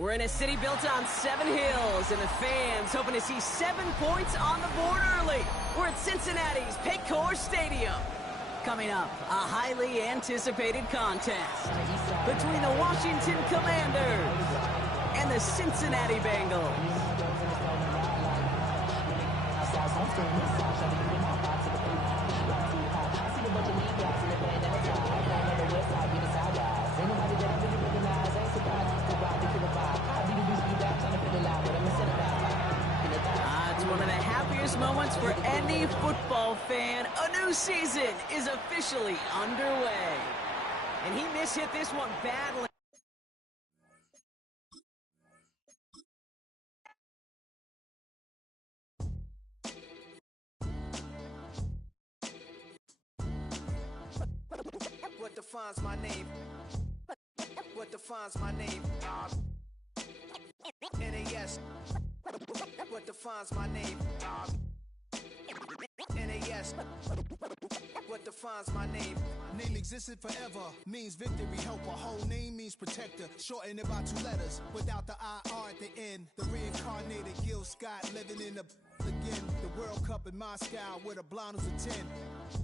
We're in a city built on 7 hills, and the fans hoping to see 7 points on the board early. We're at Cincinnati's Paycor Stadium. Coming up, a highly anticipated contest between the Washington Commanders and the Cincinnati Bengals. It's one of the happiest moments for any football fan. A new season is officially underway. And he mishit this one badly. What defines my name? What defines my name? NAS. What defines my name? NAS. What defines my name? Name existed forever, means victory, helper. Whole name means protector, shortened it by 2 letters, without the IR at the end. The reincarnated Gil Scott, living in the again. The World Cup in Moscow, where the blind was a 10.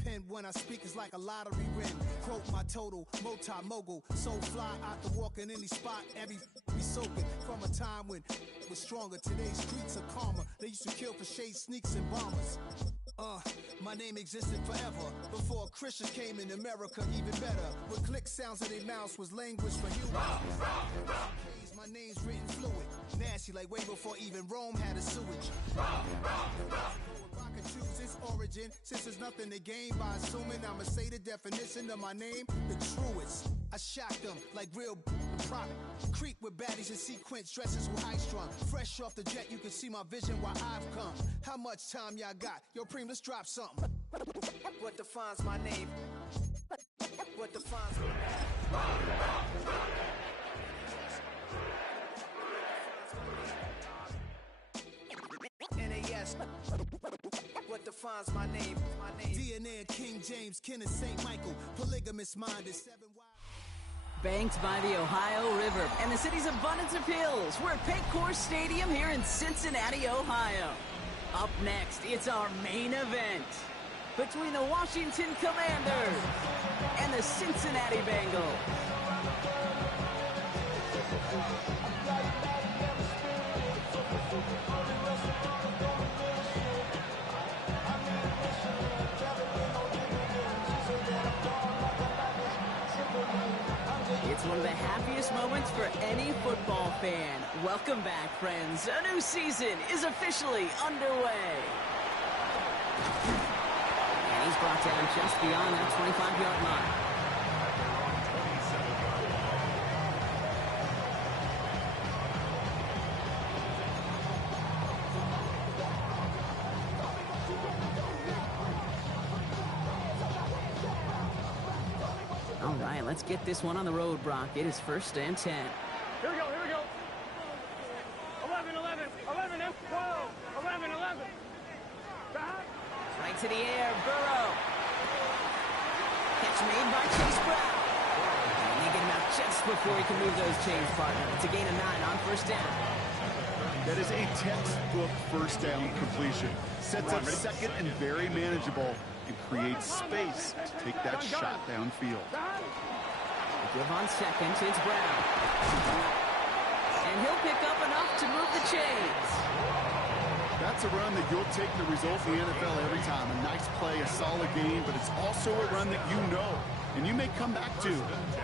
Pen when I speak is like a lottery win. Quote my total, multi-mogul, so fly I can walk in any spot, every be soaking. From a time when it was stronger, today's streets are calmer. They used to kill for shade sneaks and bombers. My name existed forever, before Christians came in America, even better. With click sounds in their mouths was language for humans. My name's written fluid, nasty like way before even Rome had a sewage. I can choose its origin, since there's nothing to gain by assuming I'ma say the definition of my name, the truest. I shocked them like real prop. Creep with baddies in sequence, dresses with high strung. Fresh off the jet, you can see my vision where I've come. How much time y'all got? Yo, Preem, let's drop something. What defines my name? What defines my name? NAS. What defines my name? DNA of King James, Kenneth St. Michael. Polygamous minded, 7 wild. Banked by the Ohio River and the city's abundance of hills, we're at Paycor Stadium here in Cincinnati, Ohio. Up next, it's our main event between the Washington Commanders and the Cincinnati Bengals. It's one of the happiest moments for any football fan. Welcome back, friends. A new season is officially underway. And he's brought down just beyond that 25-yard line. All right, let's get this one on the road, Brock. It is 1st and 10. Here we go, here we go. 11, 11, 11, 12, 11, 11. Back. Right to the air, Burrow. Catch made by Chase Brown. And they get him out just before he can move those chains, partner. It's a gain of 9 on 1st down. That is a textbook 1st down completion. Sets up 2nd and very manageable, and creates space to take that shot downfield. Give on 2nd, it's Brown. And he'll pick up enough to move the chains. That's a run that you'll take the result in the NFL every time. A nice play, a solid game, but it's also a run that you know, and you may come back to,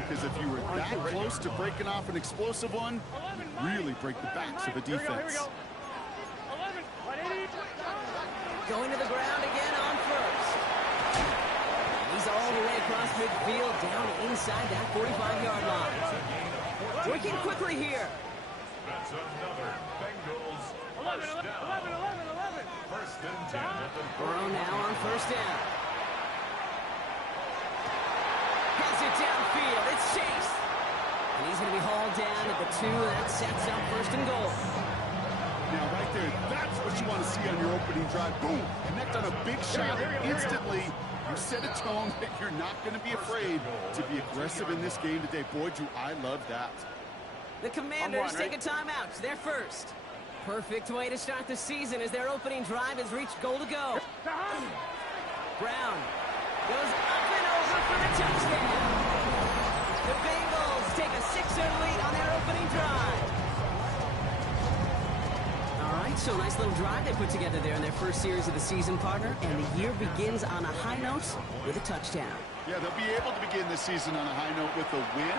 because if you were that close to breaking off an explosive one, you'd really break the backs of a defense. Going to the ground again on 1st. He's all the way across midfield, down inside that 45-yard line. Working quickly here. That's another Bengals 11, 11, 11, 11. 1st and 10 at the Burrow now on 1st down. Has it downfield. It's Chase. And he's going to be hauled down at the 2. That sets up 1st and goal. Now, right there, that's what you want to see on your opening drive. Boom, connect on a big shot instantly. You set a tone that you're not going to be afraid to be aggressive in this game today. Boy, do I love that. The Commanders take a timeout. They're first. Perfect way to start the season as their opening drive has reached goal to go. Brown goes up and over for the touchdown. The Bengals take a 6-0 lead on their opening drive. All right, so nice little drive they put together there in their first series of the season, partner, and the year begins on a high note with a touchdown. Yeah, they'll be able to begin the season on a high note with a win.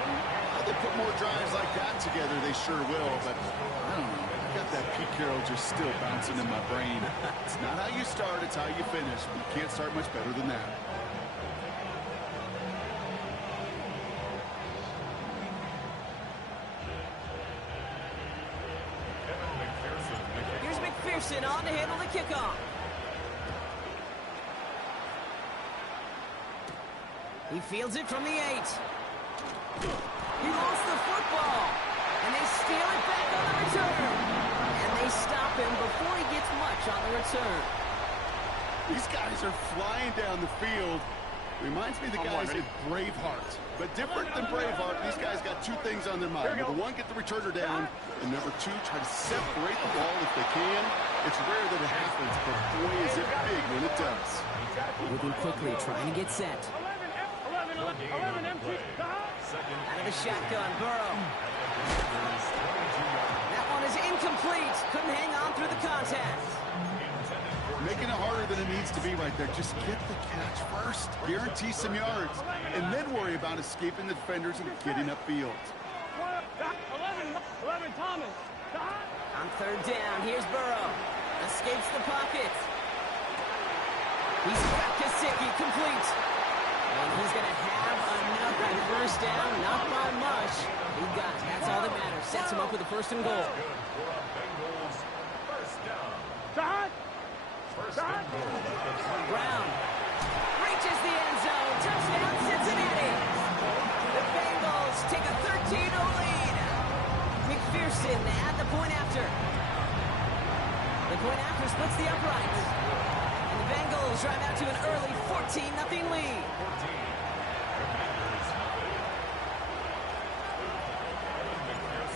How they put more drives like that together, they sure will, but I don't know. I got that Pete Carroll just still bouncing in my brain. It's not how you start, it's how you finish. But you can't start much better than that. Here's McPherson on to handle the kickoff. He fields it from the 8. He lost the football. And they steal it back on the return. And they stop him before he gets much on the return. These guys are flying down the field. Reminds me of the guys in Braveheart. But different than Braveheart, these guys got two things on their mind. Number one, get the returner down. And number two, try to separate the ball if they can. It's rare that it happens, but boy, is it big when it does. Moving quickly, trying to get set. 11 empty. Out of the shotgun, Burrow. That one is incomplete. Couldn't hang on through the contact. Making it harder than it needs to be right there. Just get the catch first. Guarantee some yards. And then worry about escaping the defenders and getting upfield. 11 Thomas. On third down, here's Burrow. Escapes the pocket. He's got Gesicki complete. And he's going to have enough on first down. Not by much. He got it. That's all that matters. Sets him up with a 1st and goal. Brown reaches the end zone. Touchdown, Cincinnati. The Bengals take a 13-0 lead. McPherson at the point after. The point after splits the uprights. And the Bengals drive out to an early 14-0 lead.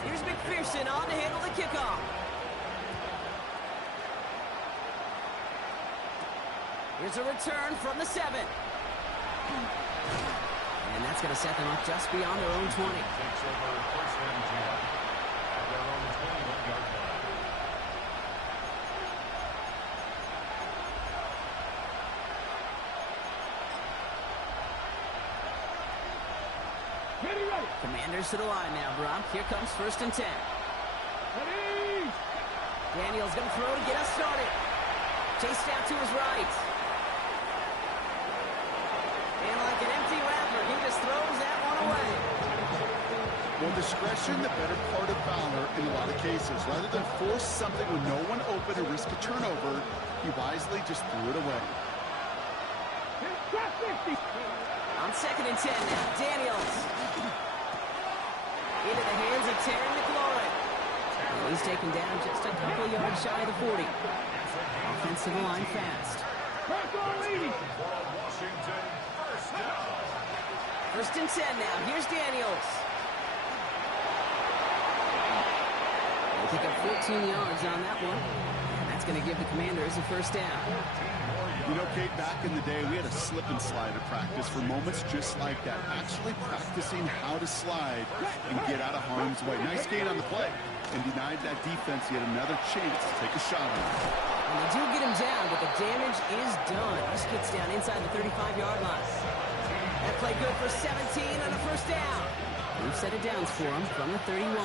Here's McPherson on to handle the kickoff. Here's a return from the 7. And that's going to set them up just beyond their own 20. Takes over 1st and 10 at their own 21-yard line. Commanders to the line now, Brock. Here comes 1st and 10. Daniels going to throw to get us started. Chased out to his right. And like an empty wrapper, he just throws that one away. Well, discretion, the better part of valor in a lot of cases. Rather than force something with no one open and risk a turnover, he wisely just threw it away. On 2nd and 10 now, Daniels. Into the hands of Terry McLaurin. And he's taken down just a couple yards shy of the 40. Offensive line fast. Washington, 1st down. 1st and 10 now. Here's Daniels. They pick up 14 yards on that one. And that's going to give the Commanders a 1st down. You know, Kate, back in the day, we had a slip and slide at practice for moments just like that. Actually practicing how to slide and get out of harm's way. Nice gain on the play. And denied that defense yet another chance to take a shot on him. And they do get him down, but the damage is done. This gets down inside the 35-yard line. That play good for 17 on a 1st down. New set of downs for him from the 31.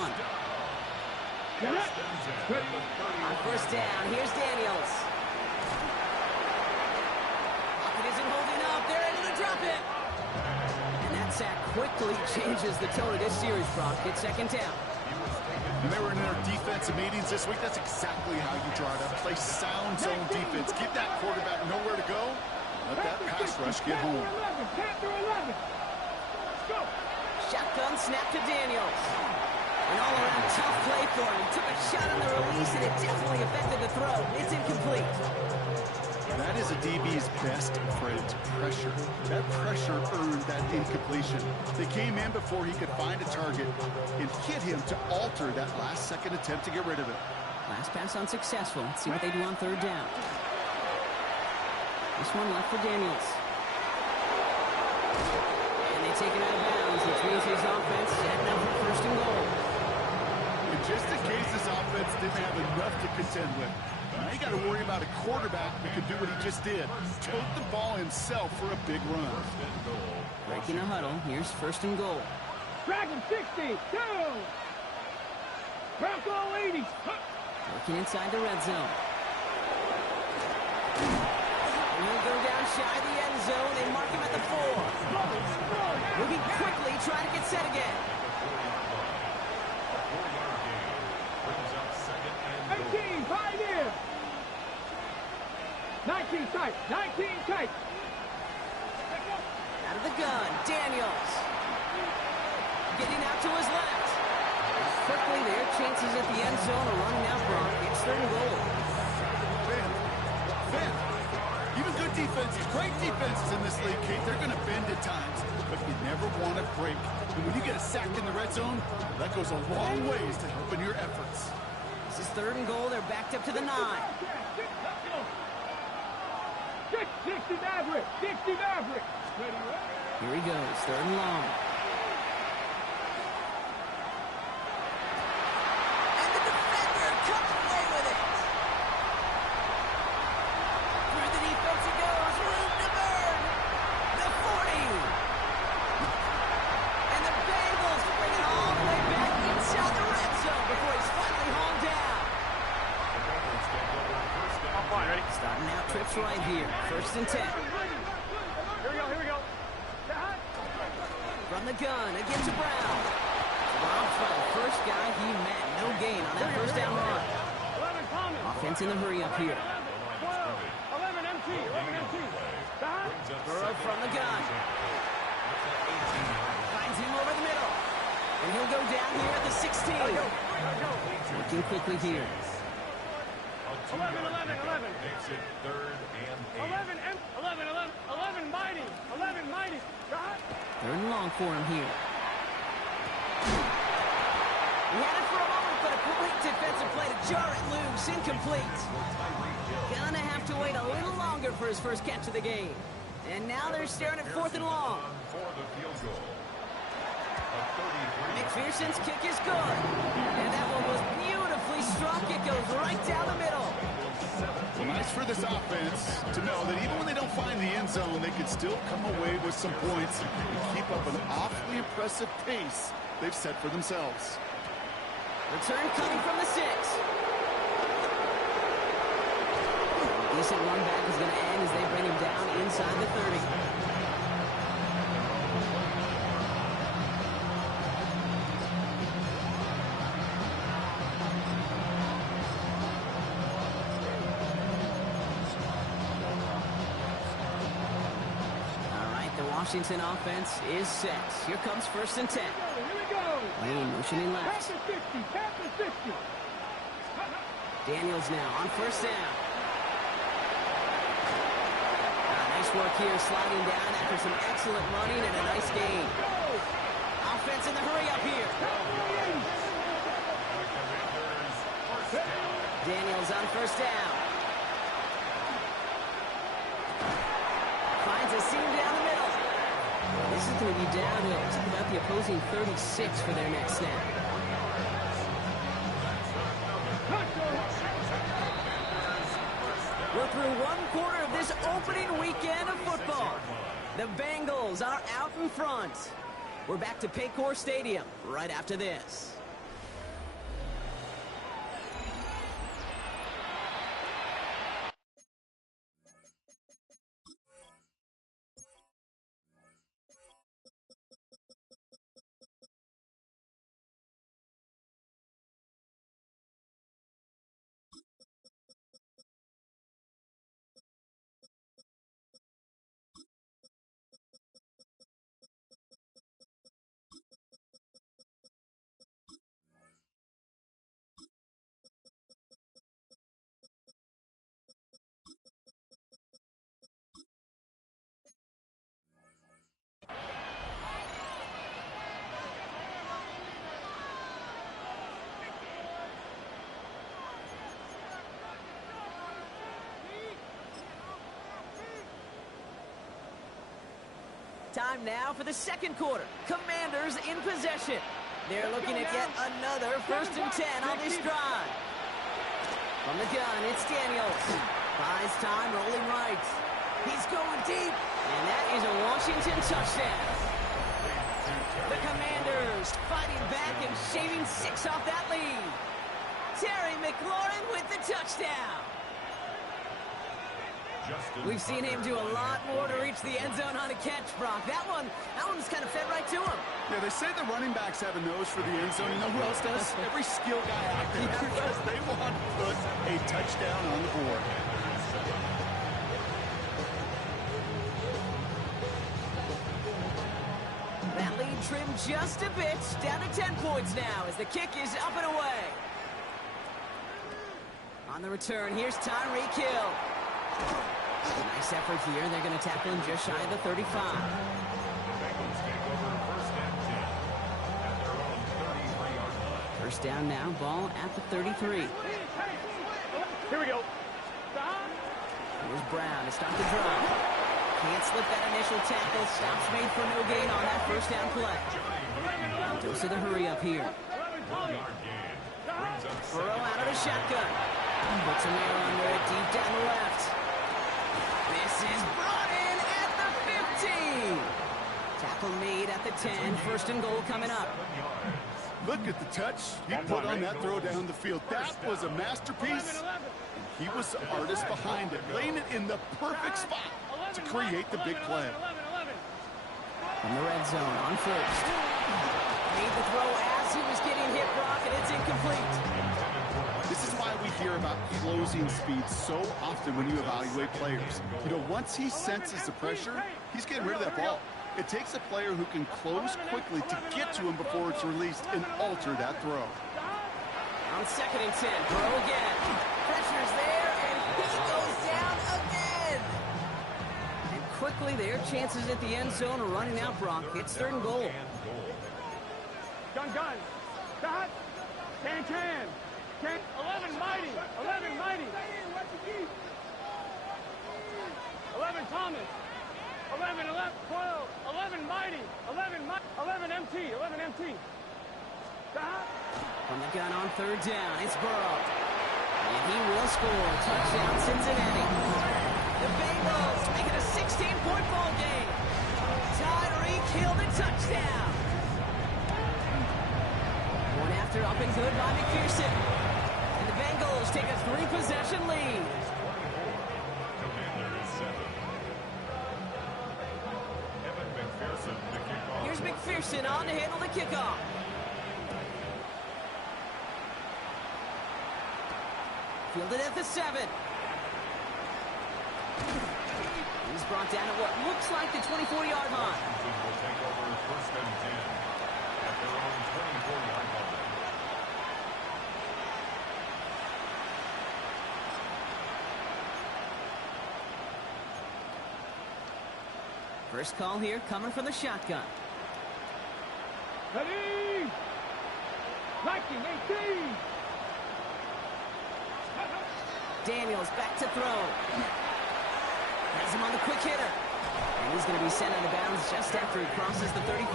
On 1st down, here's Daniels. Pocket isn't holding up. They're into the drop it. And that sack quickly changes the tone of this series, Brock. It's 2nd down. When they were in their defensive meetings this week, that's exactly how you draw it up. Play sound zone defense. Give that quarterback nowhere to go. Let that pass rush get home. Shotgun snap to Daniels. An all-around tough play for him. He took a shot on the release, and it definitely affected the throw. It's incomplete. That is a DB's best friend, pressure. That pressure earned that incompletion. They came in before he could find a target and hit him to alter that last-second attempt to get rid of it. Last pass unsuccessful. Let's see what they do on third down. This one left for Daniels. And they take it out of bounds, which means his offense setting up for first and goal. And just in case this offense didn't have enough to contend with, now you got to worry about a quarterback that could do what he just did. Tote the ball himself for a big run. Breaking the huddle. Here's first and goal. Dragon 60, go! Bronco 80. Working inside the red zone. And he'll go down shy of the end zone. They mark him at the 4. Moving quickly, trying to get set again. 18, 5 in. 19 tight, 19 tight. Out of the gun, Daniels. Getting out to his left. Quickly, their chances at the end zone are running out, Brock. It's third and goal. Ben, even good defenses, great defenses in this league, Kate, they're going to bend at times, but you never want to break. And when you get a sack in the red zone, that goes a long ways to helping your efforts. This is third and goal. They're backed up to the 9. 60 Maverick, 60 Maverick. Here he goes, third and long. And the defender comes away with it. Through the defense it goes, room to burn. The 40. And the Bengals bring it all the way back inside the red zone before he's finally hauled down. I'm fine, ready? Starting out trips right here, first and 10. Here we go, here we go. From the gun, again to Brown. Brown for the first guy he met. No gain on that first down run. 11 Thomas. Offense in the hurry up here. 11 MT, 11 MT. Burrow from the gun. Finds him over the middle. And he'll go down here at the 16. Looking quickly here. 11, 11, 11. Makes it third and 11, 11, 11, 11 mighty, 11 mighty. Third and long for him here. He had it for a moment, but a complete defensive play to jar it loose. Incomplete. Gonna have to wait a little longer for his first catch of the game. And now they're staring at fourth and long. for the field goal. A 33. McPherson's kick is good. And that one was beautifully struck. It goes right down the middle. Well, nice for this offense to know that even when they don't find the end zone, they can still come away with some points and keep up an awfully impressive pace they've set for themselves. Return coming from the 6. Decent run back is going to end as they bring him down inside the 30. Washington offense is set. Here comes first and 10. Here we go. Lane motioning left. Pass is 50, pass is 50. Daniels now on first down. Nice work here, sliding down after some excellent running and a nice gain. Offense in the hurry up here. Daniels on first down. Finds a seam down the middle. This is going to be downhill. Talk about the opposing 36 for their next snap. We're through one quarter of this opening weekend of football. The Bengals are out in front. We're back to Paycor Stadium right after this. time now for the second quarter. Commanders in possession. They're looking at yet another 1st and 10 on this drive. From the gun, it's Daniels. Buys time, rolling right. He's going deep, and that is a Washington touchdown. The Commanders fighting back and shaving 6 off that lead. Terry McLaurin with the touchdown. We've seen him do a lot more to reach the end zone on a catch, Brock. That one's kind of fed right to him. Yeah, they say the running backs have a nose for the end zone. You know who else does? Every skill guy out there, because they want to put a touchdown on the board. That lead trimmed just a bit, down to 10 points now as the kick is up and away. On the return, here's Tyreek Hill. Nice effort here. They're going to tackle him just shy of the 35. Bengals take over 1st and 10 at their own 33-yard line. First down now, ball at the 33. Here we go. Here's Brown to start the drive. Can't slip that initial tackle. Stops made for no gain on that first down play. Dose of the hurry up here. 1-yard gain. Brings up Burrow out of the shotgun. Puts him there under it, deep down the left. This is brought in at the 15. Tackle made at the 10. 1st and goal coming up. Look at the touch he put on that throw down the field. That was a masterpiece. He was the artist behind it, laying it in the perfect spot to create the big play. From the red zone on 1st. Made the throw as he was getting hit, Brock, and it's incomplete. This is why we hear about closing speed so often when you evaluate players. You know, once he senses the pressure, he's getting rid of that ball. It takes a player who can close quickly to get to him before it's released and alter that throw. On 2nd and 10, Burrow again. Pressure's there, and he goes down again. And quickly, their chances at the end zone are running out, Brock. It's 3rd and goal. Gun. Dot. Can. 11 mighty. 11 mighty. 11 Thomas. 11, 12. 11 mighty. 11 MT. 11 MT. Dot. From the gun on 3rd down, it's Burrow. And he will score. Touchdown, Cincinnati. The Bengals make it a 16-point ball game. Tyreek Hill the touchdown. One after up and good by McPherson. And the Bengals take a 3-possession lead. Commanders 7. Evan McPherson to kick off. Here's McPherson on to handle the kickoff. Fielded at the 7. He's brought down at what looks like the 24-yard line. Washington will take over 1st and 10 at their own 24-yard line. First call here coming from the shotgun. Ready. 1918. Daniels back to throw. Has him on the quick hitter. And he's going to be sent out of bounds just after he crosses the 35.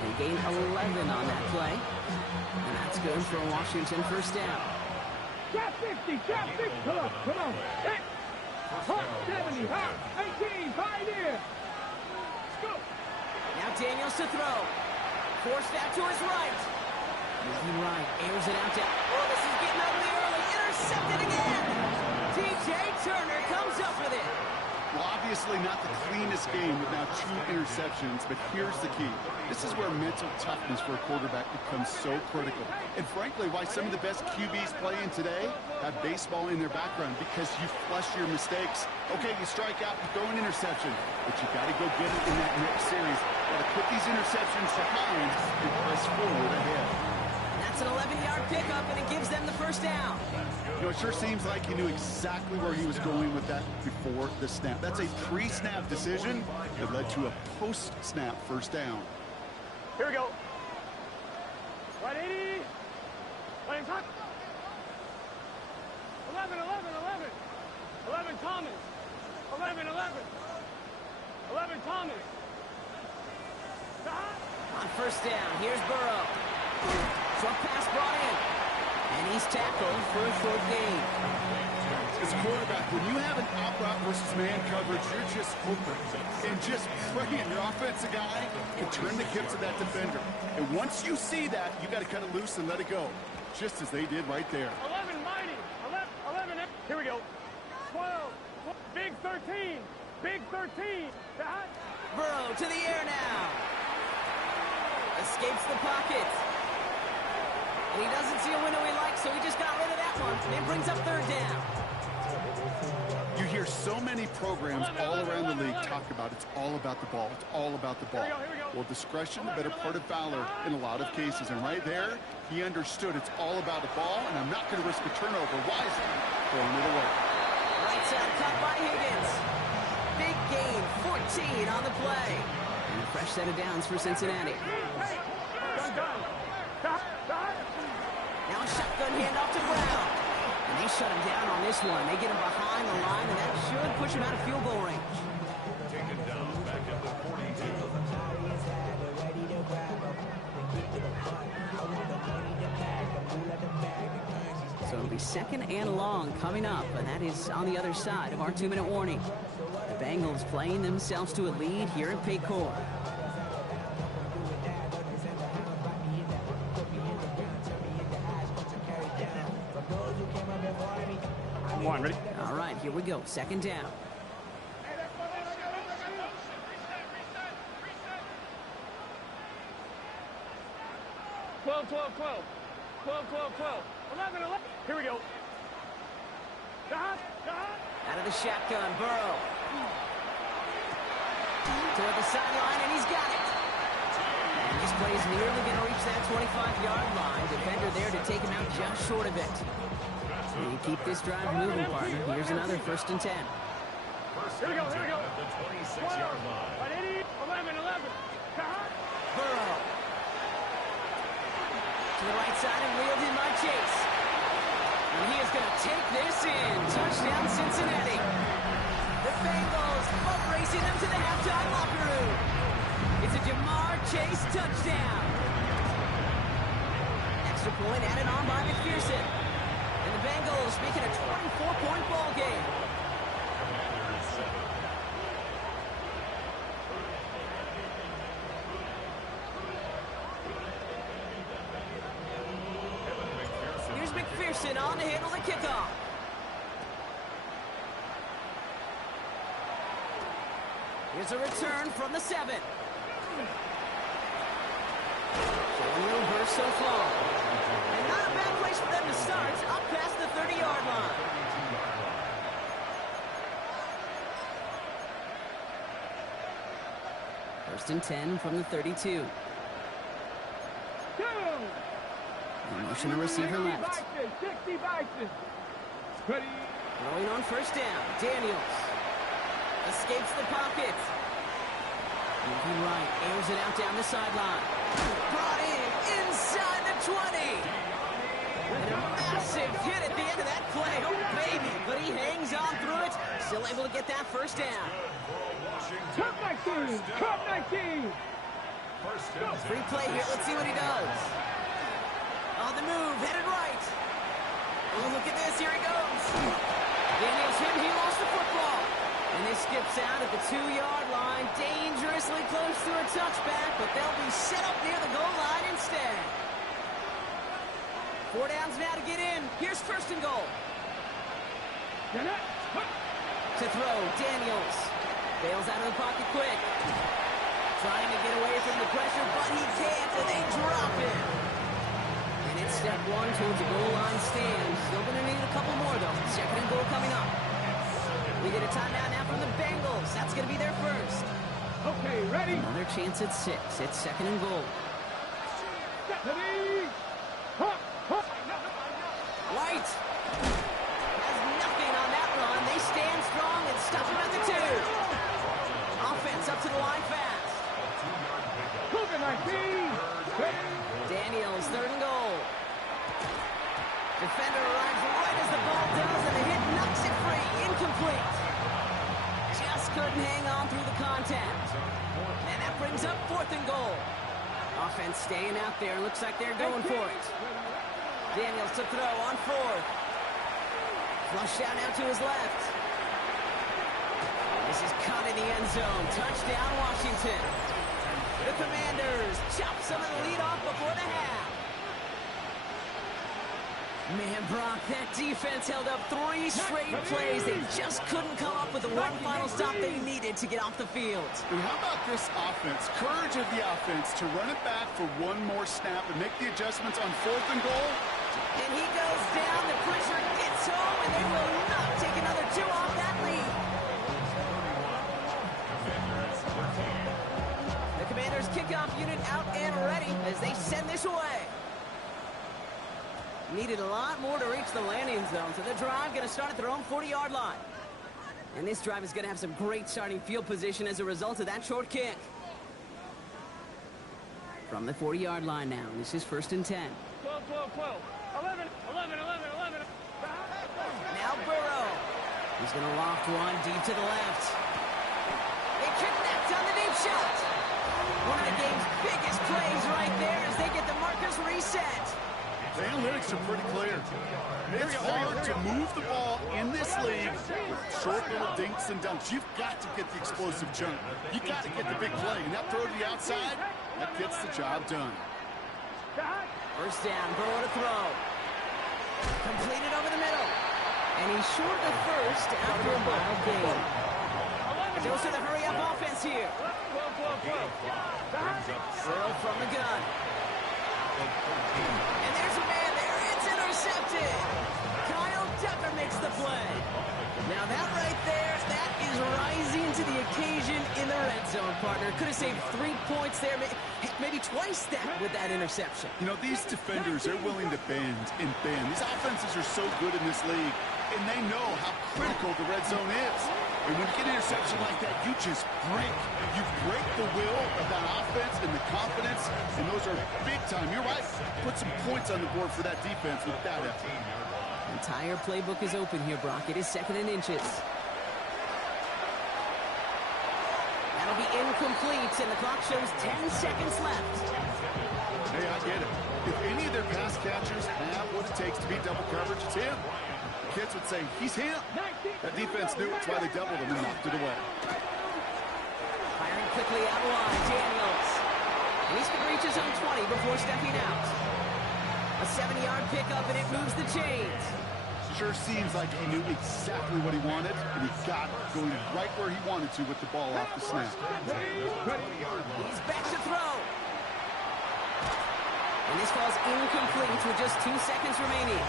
They gain 11 on that play. And that's good for a Washington first down. Drop 50. Come on. Hey. Hot 70. Hot 18. Pioneer. Let's go. Now Daniels to throw. Force that to his right. Moving right. Airs it out to... Oh, this is getting ugly early. Intercepted again. T.J. Turner comes up with it. Well, obviously not the cleanest game with now 2 interceptions, but here's the key. This is where mental toughness for a quarterback becomes so critical. And frankly, why some of the best QBs playing today have baseball in their background, because you flush your mistakes. Okay, you strike out, you throw an interception, but you got to go get it in that next series. Got to put these interceptions behind and press forward ahead. That's an 11-yard pickup, and it gives them the first down. You know, it sure seems like he knew exactly where he was going with that before the snap. That's a pre-snap decision that led to a post-snap first down. Here we go. 180. Playing hot. 11 Thomas. 11. 11, Thomas. On first down, here's Burrow. Short pass brought in. And he's tackled for a short gain. As a quarterback, when you have an out-route versus man coverage, you're just hoping and just praying your offensive guy can turn the hips of that defender. And once you see that, you got to cut it loose and let it go, just as they did right there. 11, Mighty. 11, here we go. 12, big 13. Big 13. Burrow to the air now. Escapes the pocket. And he doesn't see a window he likes, so he just got rid of that one. And it brings up third down. You hear so many programs all around the league talk about it's all about the ball. It's all about the ball. Here we go. Well, discretion, the better part of valor in a lot of cases. And right there, he understood it's all about the ball, and I'm not going to risk a turnover. Wisely throwing it away. Right side cut by Higgins. Big gain, 14 on the play. And a fresh set of downs for Cincinnati. Done. Now a shotgun handoff to Brown. And they shut him down on this one. They get him behind the line, and that should push him out of field goal range. Taken down back at the 42. So it'll be second and long coming up, and that is on the other side of our 2-minute warning. The Bengals playing themselves to a lead here at Paycor. One, ready? All right, here we go. Second down. 12. 11. Here we go. Out of the shotgun, Burrow. Toward the sideline, and he's got it. And this play is nearly going to reach that 25-yard line. Defender there to take him out just short of it. And you keep this drive moving, partner. Here's another 1st and 10. Here we go. At the 26-yard line. 11. Burrow. To the right side and wheeled in by Chase. And he is going to take this in. Touchdown, Cincinnati. The Bengals boat racing them to the halftime locker room. It's a Jamar Chase touchdown. Extra point added on by McPherson. And the Bengals making a 24-point ball game. Here's McPherson on to handle the kickoff. Here's a return from the 7. Showing the reverse so far. And not a bad place for them to start, up past the 30-yard line. First and 10 from the 32. Motion to receiver left. 60 boxes. Ready. Throwing on first down. Daniels. Escapes the pocket. Moving right. Airs it out down the sideline. Brought in inside the 20. And a massive hit at the end of that play. Oh, baby. But he hangs on through it. Still able to get that first down. Cup 19. Cup 19. Free play here. Let's see what he does. On the move. Headed right. Oh, look at this. Here he goes. Daniels hit. He lost the football. And this skips out at the 2-yard line. Dangerously close to a touchback, but they'll be set up near the goal line instead. 4 downs now to get in. Here's first and goal. To throw, Daniels. Bails out of the pocket quick. Trying to get away from the pressure, but he can't, and they drop him. And it's step 1 towards the goal line stand. Still going to need a couple more, though. Second and goal coming up. We get a timeout now from the Bengals. That's going to be their first. Okay, ready? Another chance at 6. It's second and goal. White has nothing on that run. They stand strong and stop him at the 2. Offense up to the line fast. Daniels, third and goal. Defender arrives right as the ball does, and the hit knocks it free. Incomplete. Just couldn't hang on through the contact. And that brings up 4th and goal. Offense staying out there. Looks like they're going for it. Daniels to throw on 4th. Flushed out now to his left. This is caught in the end zone. Touchdown, Washington. The Commanders chop some of the lead off before the half. Man, Brock, that defense held up 3 straight plays. They just couldn't come up with the one final stop they needed to get off the field. And how about this offense? Courage of the offense to run it back for one more snap and make the adjustments on 4th and goal. And he goes down. The pressure gets home, and they will not take another 2 off that lead. The Commanders' kickoff unit out and ready as they send this away. Needed a lot more to reach the landing zone, so the drive going to start at their own 40-yard line. And this drive is going to have some great starting field position as a result of that short kick. From the 40-yard line now, this is 1st and 10. 12, 12, 12. 11, 11, 11, 11. Now Burrow. He's going to loft one deep to the left. They connect on the deep shot. One of the game's biggest plays right there as they get the markers reset. The analytics are pretty clear. It's hard to move the ball in this league with short little dinks and dunks. You've got to get the explosive jump. You've got to get the big play. And that throw to the outside, that gets the job done. 1st down, Burrow to throw. Completed over the middle. And he's short of 1st after a wild game. Goes to the hurry-up offense here. 12, 12, 12. Burrow from the gun. And there's a man there. It's intercepted. Kyle Tucker makes the play. Now that right there, that is rising to the occasion in the red zone, partner. Could have saved 3 points there, maybe twice that with that interception. You know, these defenders are willing to bend and bend. These offenses are so good in this league, and they know how critical the red zone is. And when you get an interception like that, you just break. You break the will of that offense and the confidence, and those are big time. You're right. Put some points on the board for that defense with that effort. The entire playbook is open here, Brock. It is 2nd and inches. That'll be incomplete, and the clock shows 10 seconds left. Hey, I get it. If any of their pass catchers have what it takes to beat double coverage, it's him. Kids would say, he's him. That defense knew it's why they doubled him and knocked it away. Firing quickly out of line, Daniels. And he's going to reach his own 20 before stepping out. A 7-yard pickup, and it moves the chains. Sure seems like he knew exactly what he wanted, and he got it, going right where he wanted to with the ball off the snap. He's back to throw. And this falls incomplete with just 2 seconds remaining.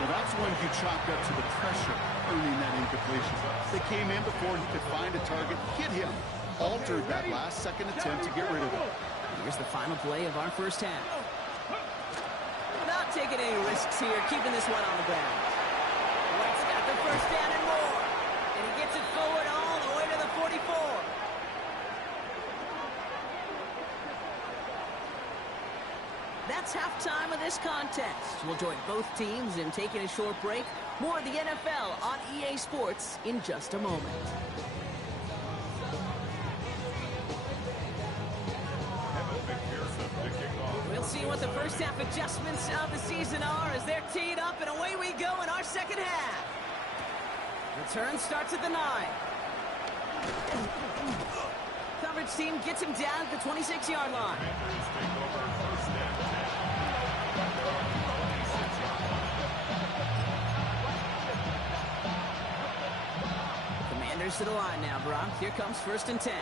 Well, that's when you chalk up to the pressure earning that incompletion. They came in before he could find a target, hit him, altered that last-second attempt to get rid of it. Here's the final play of our first half. Not taking any risks here, keeping this one on the ground. White's got the 1st down and more. And he gets it forward all the way to the 44. That's halftime of this contest. We'll join both teams in taking a short break. More of the NFL on EA Sports in just a moment. We'll see what the first half adjustments of the season are as they're teed up, and away we go in our second half. Return starts at the 9. Coverage team gets him down at the 26-yard line. Commanders to the line now, Brock. Here comes 1st and 10.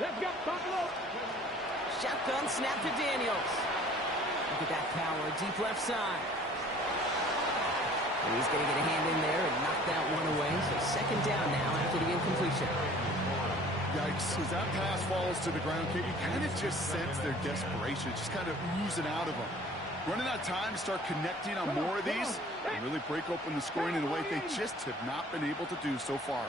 Let's go, Buffalo. Shotgun snap to Daniels. Look at that power, deep left side. And he's going to get a hand in there and knock that one away. So 2nd down now after the incompletion. Yikes. As that pass falls to the ground, you kind of just sense their desperation, just kind of oozing out of them. Running out of time to start connecting on more of these and really break open the scoring in a way they just have not been able to do so far.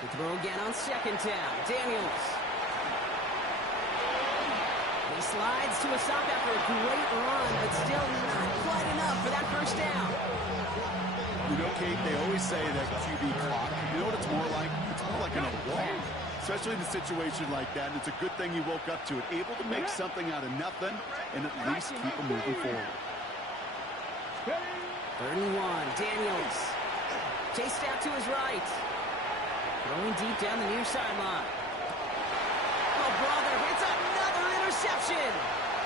To throw again on 2nd down. Daniels. He slides to a stop after a great run, but still not quite enough for that first down. You know, Kate, they always say that QB clock, you know what it's more like? It's more like in a walk, especially in a situation like that, and it's a good thing you woke up to it. Able to make something out of nothing and at least keep them moving forward. 3rd and 1, Daniels. Chased out to his right. Throwing deep down the near sideline. Oh, brother, it's another interception.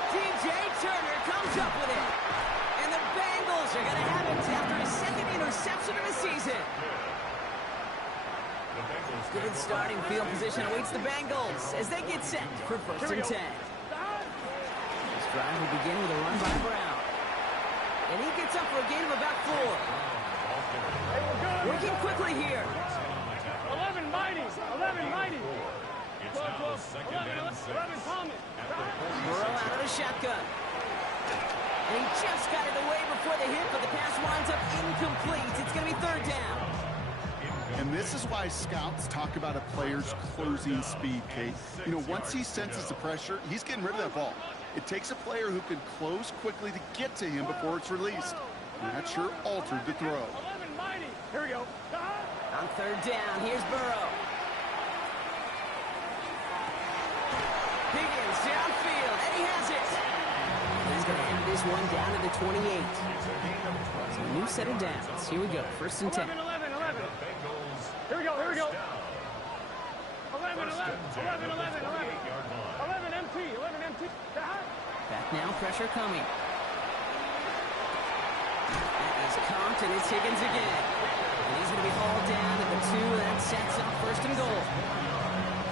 DJ Turner comes up with it. And the Bengals are going to have it after his 2nd interception of the season. Good starting field position awaits the Bengals as they get set for 1st and 10. This drive will begin with a run by Brown. And he gets up for a gain of about 4. Working quickly here. 11 mighty. 11 mighty. It's now 2nd and 6. Burrow out of the shotgun. And he just got it away before the hit, but the pass winds up incomplete. It's going to be 3rd down. And this is why scouts talk about a player's closing speed, Kate. You know, once he senses the pressure, he's getting rid of that ball. It takes a player who can close quickly to get to him before it's released. And that sure altered the throw. 11 mighty. Here we go. On 3rd down, here's Burrow. Higgins downfield, and he has it. He's going to end this one down to the 28. So a new set of downs. Here we go, 1st and 10. 11. Here we go. 11 MT. Back now, pressure coming. That is Compton, and it's Higgins again. And he's going to be hauled down at the 2, and that sets up 1st and goal.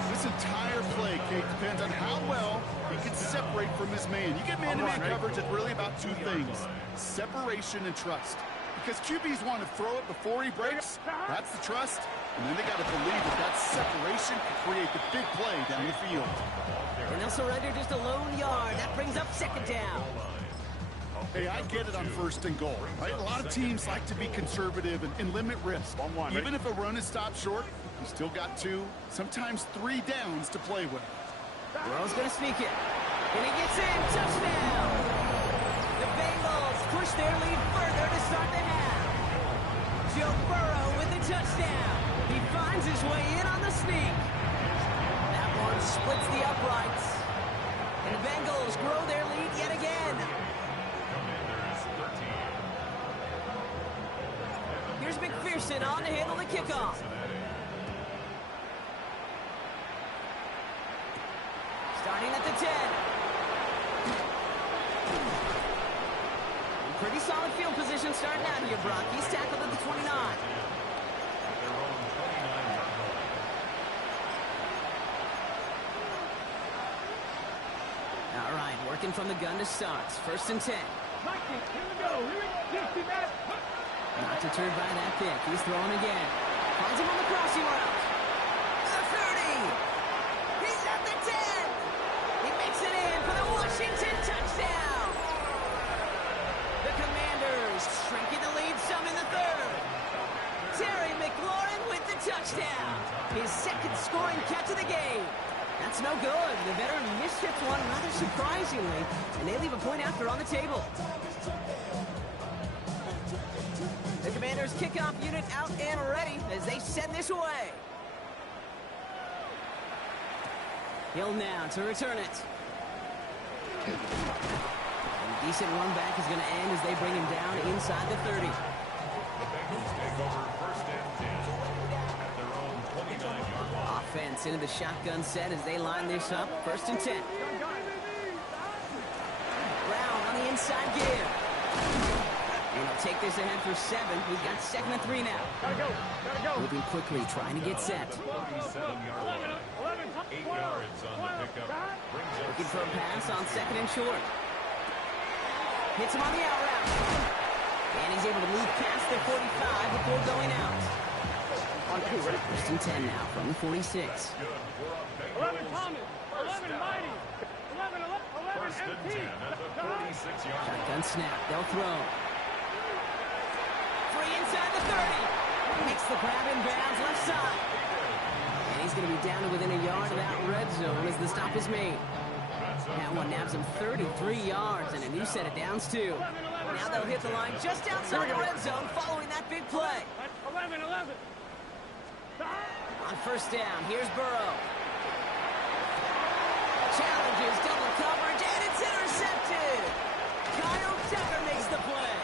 This entire play, Kate, depends on how well he can separate from his man. You get man-to-man coverage, it's really about 2 things: separation and trust. Because QBs want to throw it before he breaks. That's the trust. And then they got to believe that separation can create the big play down the field. And they'll surrender just a lone yard. That brings up 2nd down. Hey, I get it on 1st and goal, right? A lot of teams like to be conservative and limit risk. Even if a run is stopped short, you still got 2, sometimes 3 downs to play with. Burrow's going to sneak it. And he gets in. Touchdown! The Bengals push their lead further to start the half. Joe Burrow with the touchdown. He finds his way in on the sneak. That one splits the uprights. And the Bengals grow their lead yet again. Here's McPherson on to handle the kickoff. Starting at the 10. Pretty solid field position starting out here, Brock. He's tackled at the 29. All right, working from the gun to start. 1st and 10. Mikey, here we go. Not deterred by that pick. He's throwing again. Finds him on the crossing route. The 30. He's at the 10. He makes it in for the Washington touchdown. The Commanders shrinking the lead some in the 3rd. Terry McLaurin with the touchdown. His 2nd scoring catch of the game. That's no good. The veteran miships one rather surprisingly, and they leave a point after on the table. The Commanders kickoff unit out and ready as they send this away. Hill now to return it. And a decent run back is going to end as they bring him down inside the 30. The Bengals take over 1st and 10 at their own 29-yard line. Offense into the shotgun set as they line this up. 1st and 10. Brown on the inside give. And he'll take this ahead for 7. We've got 2nd and 3 now. Gotta go. Moving quickly, trying to get set. 37-yard line. 8 yards on the pickup. Brings up Looking for a pass on 2nd and short. Hits him on the out route. And he's able to move past the 45 before going out. 1st and 10 now from the 46. 11 Thomas. 11 Mighty. 11 1st and 10 at the 46-yard line. Shotgun snap. They'll throw. Free inside the 30. Makes the grab in bounds left side. And he's going to be down to within a yard of that red zone as the stop is made. That's That one nabs him 33 yards and a new set of downs, too. Now they'll hit the line just outside the red zone following that big play. 11. On first down, here's Burrow. Challenges double coverage, and it's intercepted. Kyle Tucker makes the play.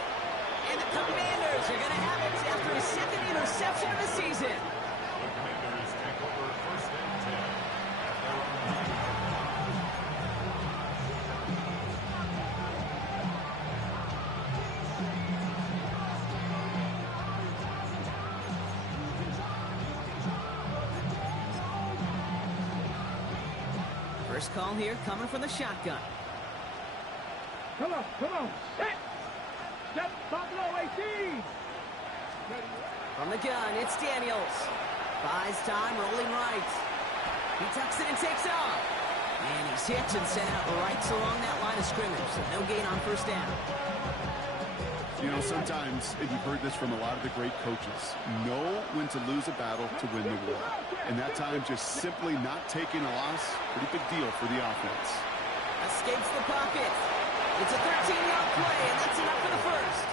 And the Commanders are going to have it after his second interception of the season. The Commanders take over first and 10 at their own 10. First call here coming from the shotgun. Come on. Step Buffalo 18. From the gun, it's Daniels. Buys time, rolling right. He tucks it and takes off. And he's hit and sent out right along that line of scrimmage. So no gain on first down. You know, sometimes, and you've heard this from a lot of the great coaches, know when to lose a battle to win the war. And that time, just simply not taking a loss, pretty big deal for the offense. Escapes the pocket. It's a 13-yard play, and that's enough for the first.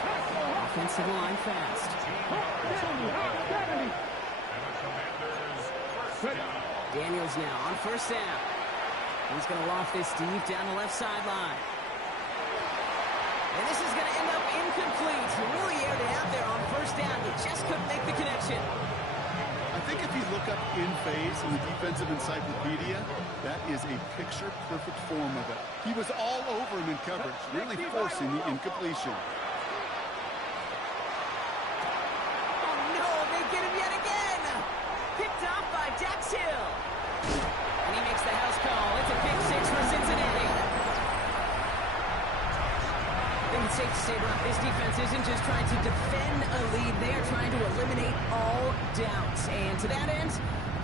Offensive line fast. And the Commanders first down. Daniels now on first down. He's going to loft this deep down the left sideline. And this is going to end up incomplete. He really aired it out there on first down. He just couldn't make the connection. I think if you look up in phase in the defensive encyclopedia, that is a picture-perfect form of it. He was all over him in coverage, really forcing the incompletion. Oh, no, they get him yet again. Picked off by Dax Hill. And he makes the house call. It's a pick six for Cincinnati. I think it's safe to say, Brock, this defense isn't just trying to defend a lead. They are trying to eliminate all doubts. And to that end,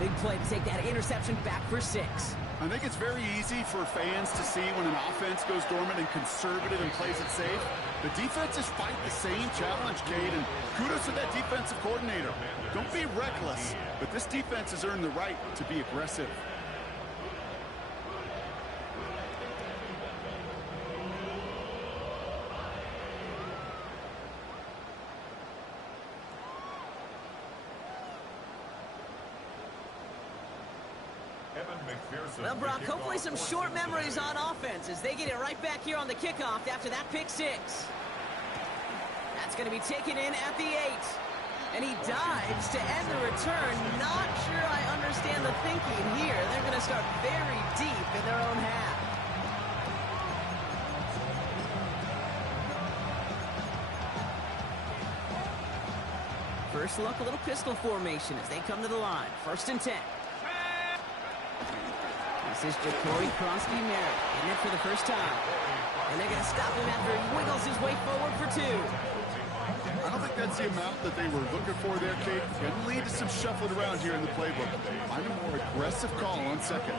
big play to take that interception back for 6. I think it's very easy for fans to see when an offense goes dormant and conservative and plays it safe. The defenses fight the same challenge, Cade, and kudos to that defensive coordinator. Don't be reckless, but this defense has earned the right to be aggressive. McPherson. Well, Brock, hopefully some short memories on offense as they get it right back here on the kickoff after that pick 6. That's going to be taken in at the 8. And he dives to end the return. Not sure I understand the thinking here. They're going to start very deep in their own half. First look, a little pistol formation as they come to the line. First and 10. This is Jacory Kronsky-Merritt in it for the first time. And they're going to stop him after he wiggles his way forward for 2. I don't think that's the amount that they were looking for there, Kate. Going to lead to some shuffling around here in the playbook. Find a more aggressive call on second.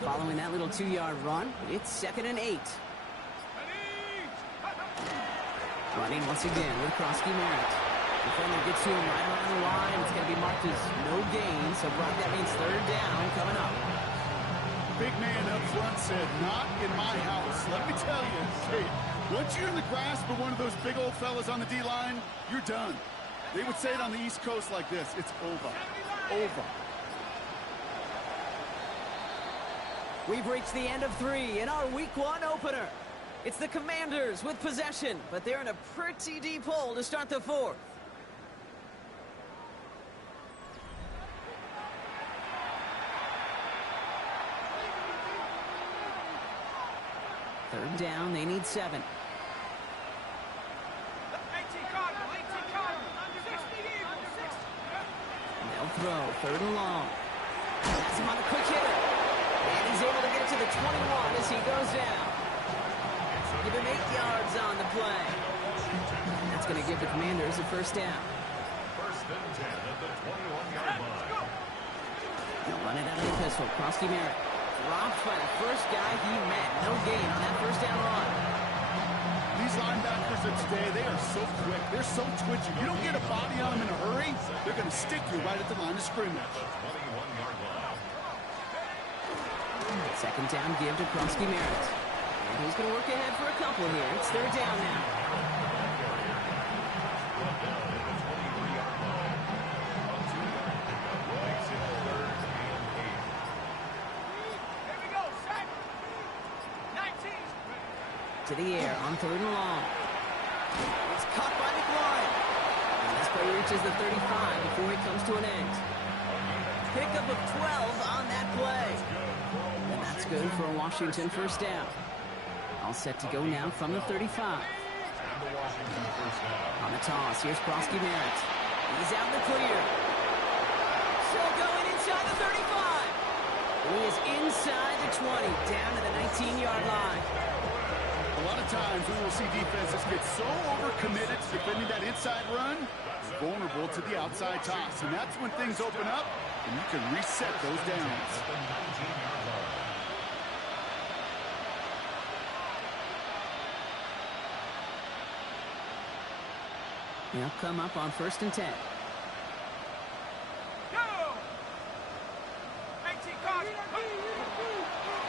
Following that little 2-yard run, it's 2nd and 8. Running once again with Kronsky-Merritt. Defender gets to him right around the line. It's going to be marked as no gain. So, Brock, that means 3rd down coming up. Big man up front said, not in my house. Let me tell you, Kate, once you're in the grasp of one of those big old fellas on the D-line, you're done. They would say it on the East Coast like this. It's over. Over. We've reached the end of 3 in our Week 1 opener. It's the Commanders with possession, but they're in a pretty deep hole to start the 4th. Third down, they need 7. They'll throw, 3rd and long. That's him on a quick hitter. And he's able to get it to the 21 as he goes down. Give him 8 yards on the play. That's going to give the Commanders a first down. First and 10 at the 21-yard line. They'll run it out of the pistol. Kronsky-Merritt dropped by the first guy he met. No gain on that first down run. The these linebackers of today, they are so quick. They're so twitchy. You don't get a body on them in a hurry, they're going to stick you right at the line of scrimmage. 21-yard line. Second down give to Kronsky Merritt. And he's going to work ahead for a couple here. It's third down now. To the air on third and long. It's caught by McLaurin. And this play reaches the 35 before it comes to an end. Pickup of 12 on that play. And that's good for a Washington first down. All set to go now from the 35. On the toss, here's Kronsky Merritt. He's out in the clear. Still going inside the 35. He is inside the 20, down to the 19-yard line. A lot of times we will see defenses get so overcommitted to defending that inside run, vulnerable to the outside toss. And that's when things open up, and you can reset those downs. They'll come up on 1st and 10.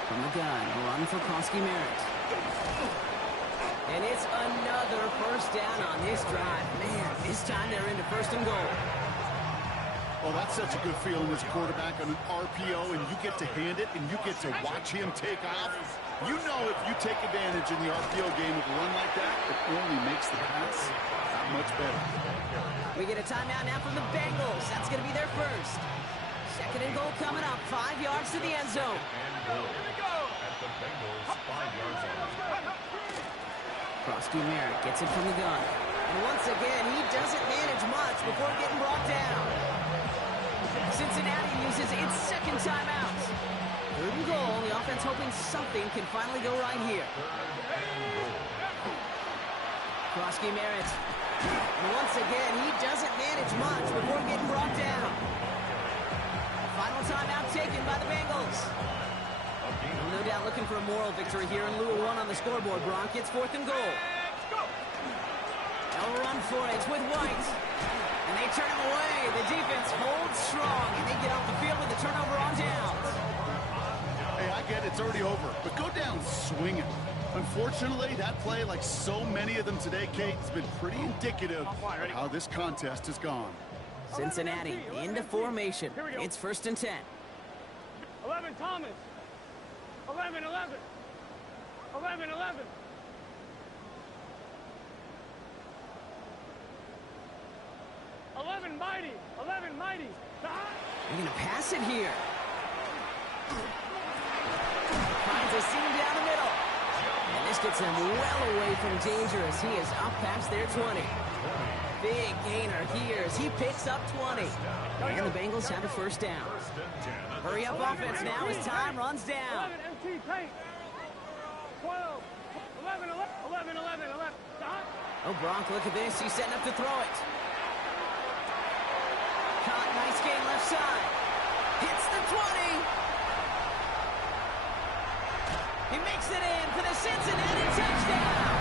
From the gun, a run for Kronsky Merritt. And it's another first down on this drive. Man, this time they're into 1st and goal. Well, that's such a good feeling as a quarterback on an RPO, and you get to hand it, and you get to watch him take off. You know if you take advantage in the RPO game of a run like that, it only makes the pass that much better. We get a timeout now from the Bengals. That's going to be their first. 2nd and goal coming up, 5 yards to the end zone. Here we go. At the Bengals, 5 yards out. Kronsky Merritt gets it from the gun. And once again, he doesn't manage much before getting brought down. Cincinnati uses its 2nd timeout. 3rd and goal, the offense hoping something can finally go right here. Kronsky Merritt. And once again, he doesn't manage much before getting brought down. Final timeout taken by the Bengals. No doubt looking for a moral victory here in lieu of one on the scoreboard, Bronk. It's 4th and goal. They'll run for it with White. And they turn him away. The defense holds strong, and they get off the field with a turnover on downs. Hey, I get it's already over, but go down swinging. Unfortunately, that play, like so many of them today, Kate, has been pretty indicative of how this contest has gone. Cincinnati into formation. It's 1st and 10. 11, Thomas. 11, 11. 11, 11. Mighty. 11, Mighty. They're going to pass it here. Finds a seam down the middle. And this gets him well away from danger as he is up past their 20. Big gainer here as he picks up 20. And the Bengals have a first down. Hurry up offense now as time runs down. 11, MT, paint. 12, 11, 11, 11, 11. Oh, Bronk, look at this. He's setting up to throw it. Caught, nice gain left side. Hits the 20. He makes it in for the Cincinnati touchdown.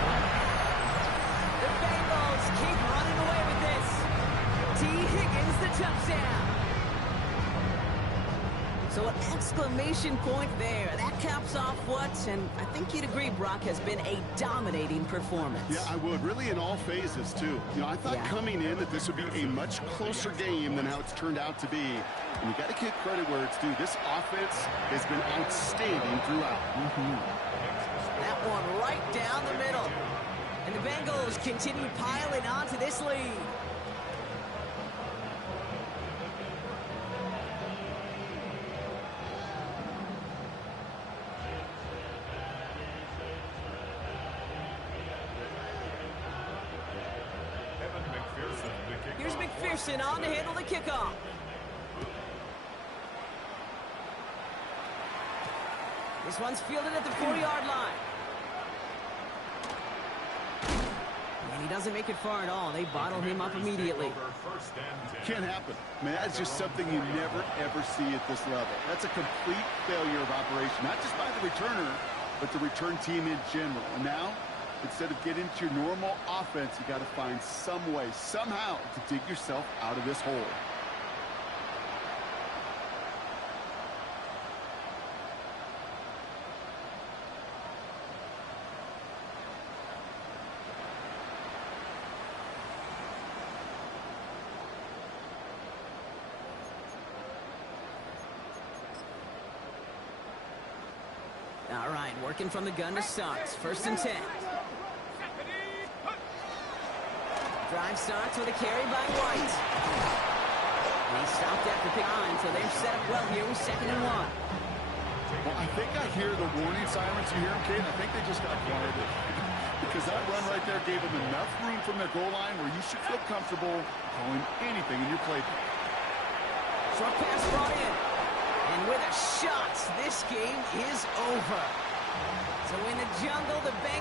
The Bengals keep running away with this. T. Higgins the touchdown. So an exclamation point there. That caps off what, and I think you'd agree, Brock, has been a dominating performance. Yeah, I would. Really in all phases, too. You know, I thought coming in that this would be a much closer game than how it's turned out to be. And you got to give credit where it's due. This offense has been outstanding throughout. That one right down the middle. And the Bengals continue piling on to this lead. Here's McPherson on to handle the kickoff. This one's fielded at the 40-yard line. And he doesn't make it far at all. They bottle him up immediately. Can't happen. I mean, that's just something you never, ever see at this level. That's a complete failure of operation, not just by the returner, but the return team in general. And now, Instead of getting into your normal offense, you got to find some way, somehow, to dig yourself out of this hole. All right, working from the gun to start. 1st and 10. Drive starts with a carry by White. And he stopped after pick on, so they've set up well here with 2nd and 1. Well, I think I hear the warning sirens. You hear them, Kate? I think they just got quieted. Because that run right there gave them enough room from their goal line where you should feel comfortable calling anything in your playbook. Short pass brought in. And with a shot, this game is over. So in the jungle, the Bengals